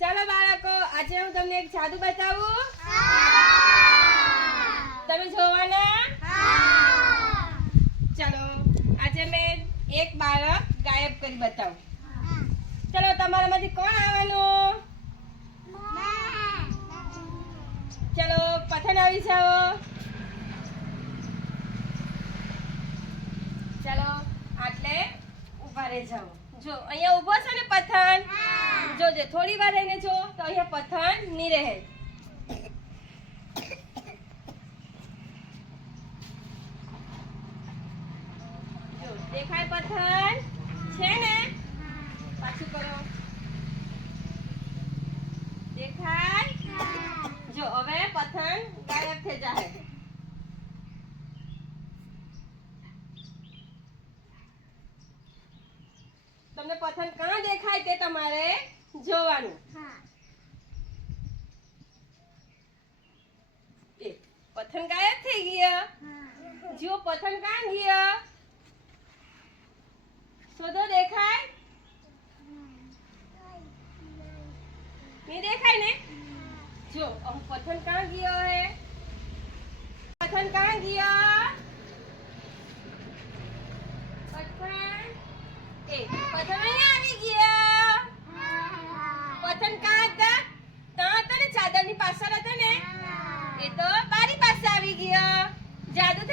ચાલો બાળકો, આજે હું તમને એક જાદુ બતાવું. તમે જોવાના? ચાલો, આજે મેં એક બાળક ગાયબ કરી બતાવું. ચાલો, તમારામાંથી કોણ આવવાનું? ચાલો, પઠન આવી જાઓ. ચાલો, આટલે ઊભા રહી જાઓ. જો અહીંયા ઊભો છે ને પઠન, જોજે થોડી વાર રહીને જો તો અહીંયા પઠન નહીં રહે. જો દેખાય પઠન છે ને? પાછું કરો. દેખાય? જો હવે પઠન ગાયબ થઈ જાય. તમને પઠન ક્યાં દેખાય તે તમારે જોવાનું. એ પઠન ગાયબ થઈ ગયા. જો પઠન ક્યાં ગયા? શોધો. દેખાય? નહીં દેખાય ને? જો પઠન ક્યાં ગયો હે? પઠન ક્યાં ગયો? પઠન પઠન અહીંયા આવી ગયા. પઠન ક્યાં હતા? ત્યાં હતો ને, ચાદરની પાછળ હતો ને. એ તો બારી પાસે આવી ગયો. જાદુ